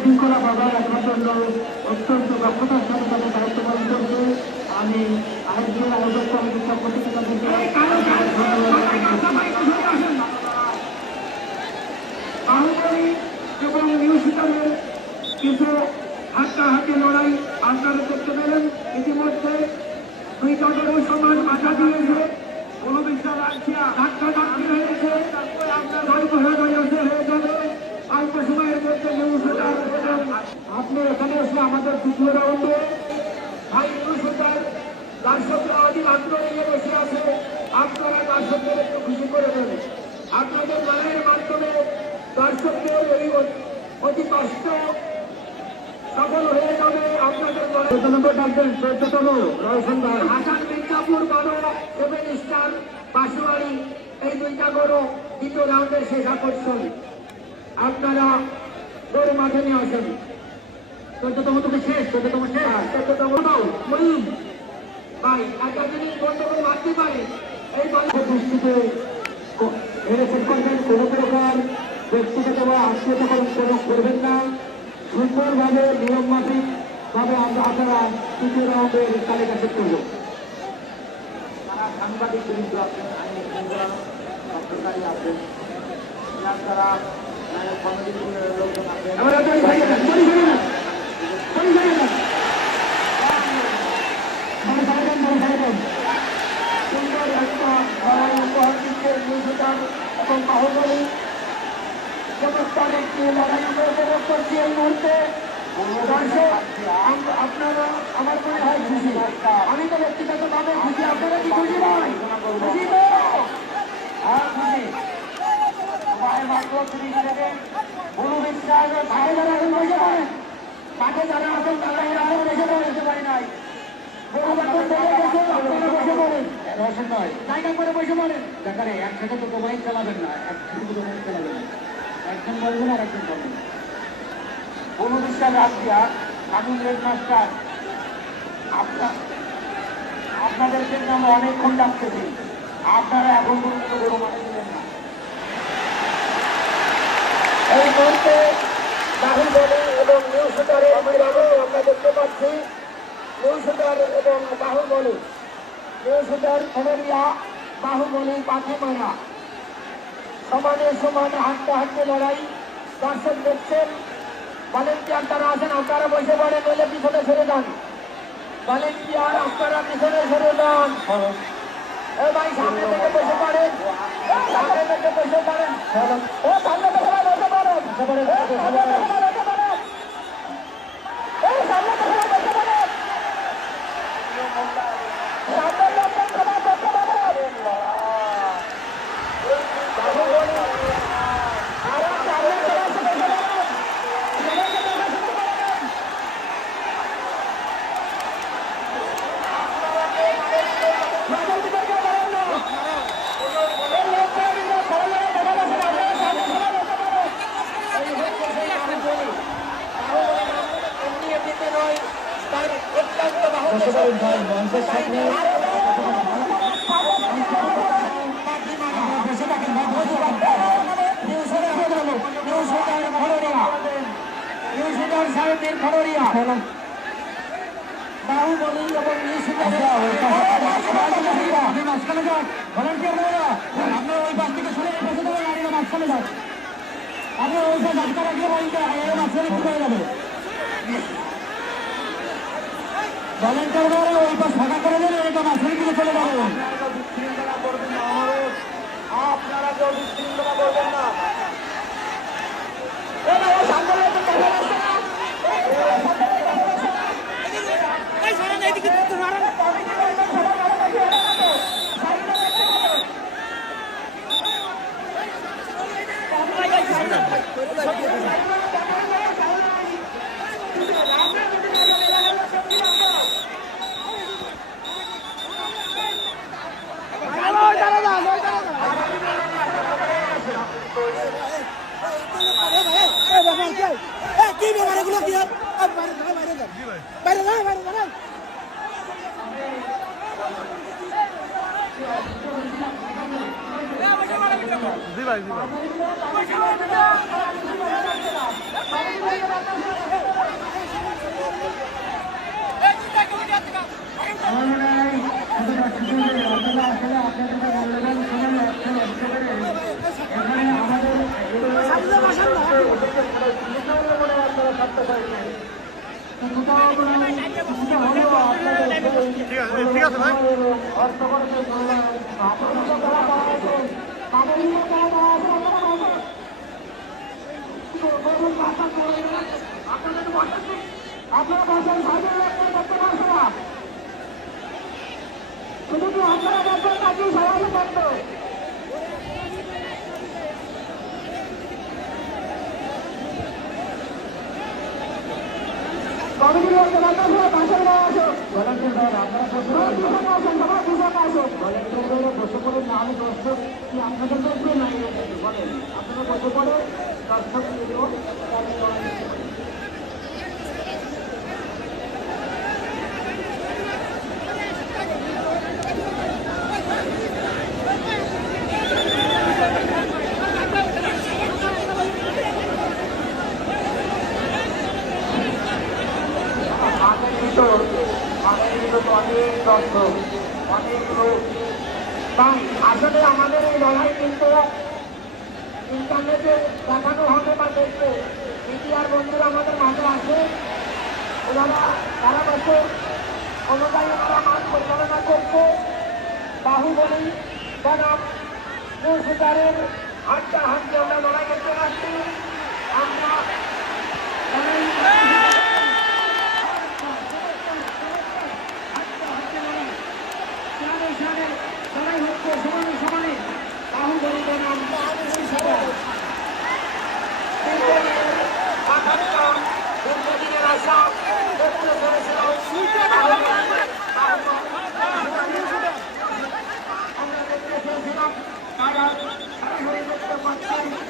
শৃঙ্খলা বজায় রাখার জন্য অত্যন্ত দক্ষতার সাথে তাদের দায়িত্ব পালন করছে। আমি আয়োজকের আয়োজক কমিটির পক্ষ থেকে তাদেরকে বাহুবলী এবং নিউজিল্যান্ডের কিছু হাড্ডাহাড্ডি লড়াই আপনারা দেখতে পেলেন। ইতিমধ্যে দুই দলেরও সমান বাধা দিয়েছে, কোনো বিশ্বাস রাখিয়া ধাক্কাধাক্কি হয়েছে, হয়ে যাবে অল্প সময়ের মধ্যে আপনি এখানে এসে আমাদের তৃতীয় রাউন্ডে ভাই নিউজিল্যান্ড দর্শকরা অতি মাত্র নিয়ে বসে আছে। আপনারা দর্শকদের একটু খুশি করে দেবেন। আপনাদের লড়াইয়ের মাধ্যমে দর্শকদের এই অতি কষ্ট সফল হয়ে যাবে। আপনাদের ডাকবেন 14তম রওশন ভাই, হাসান মির্জাপুর গরু, সেভেন স্টার বাসুয়ারি, এই দুইটা গরু দ্বিতীয় রাউন্ডের শেষ আকর্ষণ। আপনারা গরু মাঠে নিয়ে আসেন। 14তম তুমি শেষ, 14তম শেষ, 14তম মহিম ভাই একটা জিনিস গন্ডগোল মারতে পারে। এই দৃষ্টিতে হেরেছেন করবেন, কোনো প্রকার ব্যক্তিগত বা আত্মীয়তা করবেন না। সুন্দরভাবে নিয়ম মাফিক ভাবে আপনারা তৃতীয় রাউন্ডের তালিকা সেট করবেন। তারা সাংবাদিক বৃন্দ আছেন, আইনি সরকারি আছেন, যারা লোকজন আছেন, সুন্দর একটা উপহার দিচ্ছে নিউজিল্যান্ড এবং বাহুবলী চমৎকার একটি লড়াই উপভোগ করছি এই মুহূর্তে। আপনারা আমার মনে হয় খুশি, আমি তো ব্যক্তিগতভাবে খুশি। আপনারা কি খুশি নয়? খুশি তো? হ্যাঁ খুশি। মাত্র 30 সেকেন্ড। কোনো বিশ্বাস ভাই যারা এখন বসে পড়েন, মাঠে যারা আছেন তারা এখন বসে পড়তে পারি নাই। জায়গা করে বসে পড়েন। দেখারে একসাথে তো মোবাইল চালাবেন না, একসাথে তো মোবাইল চালাবেন না, একজন বলবেন আর একজন বলবেন। কোনো বিশ্বাস রাখিয়া আমি রেড মাস্টার আপনাদেরকে আমরা অনেকক্ষণ ডাকতেছি, আপনারা এখন পর্যন্ত গরু মাঠে দিলেন না। এই মুহূর্তে বাহুবলী এবং নিউজিল্যান্ডের আমরা দেখতে পাচ্ছি। নিউজিল্যান্ড এবং বাহুবলী, নিউজিল্যান্ড খবরিয়া, বাহুবলী পাখিমারা সমানে সমানে হাঁটতে লড়াই। দর্শক দেখছেন, ভলেন্টিয়ার তারা আছেন, আপনারা বসে পড়েন, নইলে পিছনে সরে যান। ভলেন্টিয়ার আপনারা পিছনে সরে যান। ভাই সামনে থেকে বসে পড়েন, সামনে থেকে বসে পড়েন, সামনে থেকে বসে পড়েন, সামনে থেকে বসে পড়েন। বাহুবলী এবং মাঝখানে যান, ভলেন্টিয়ার আপনার ওই পাশ থেকে শুনে বসে দেবেন, গাড়িটা মাঝখানে যান। আপনার ওই পাশ আটকা রাখলে বলতে মাঝখানে কি হয়ে যাবে। ভলেন্টিয়ার ওই পাশ ফাঁকা করে দেন, এটা মাঝখানে দিকে চলে যাবেন। বিশৃঙ্খলা করবেন না, আপনারা কেউ বিশৃঙ্খলা করবেন না। জি ভাই, জি ভাই। অর্থ করতে আপনারা বসেন সাইডে করতে পারছে না শুধু কি আপনারা বসেন নাকি সবাই করতো কমিটির মধ্যে পাশের গায়ে আসো বসে পড়ে না হলে দর্শক কি আপনাদের দর্শক নাই বলেন আপনারা বসে পড়ে দর্শক অনেক দর্শক অনেক লোক তাই আসলে আমাদের এই লড়াই কিন্তু ইন্টারনেটে দেখানো হবে বা দেখবে মিডিয়ার বন্ধুরা আমাদের মাঝে আসে ওনারা সারা বছর অনুযায়ী ওনারা মাঠ পরিচালনা করছে বাহুবলী বনাম সুতারের হাতটা হাতকে আমরা লড়াই করতে আসছি আমরা সবাই হচ্ছে সমানে সমানে বাহুবলী বনাম দীর্ঘদিনের আশা আমরা দেখতে চেয়েছিলাম তারা দেখতে পাচ্ছেন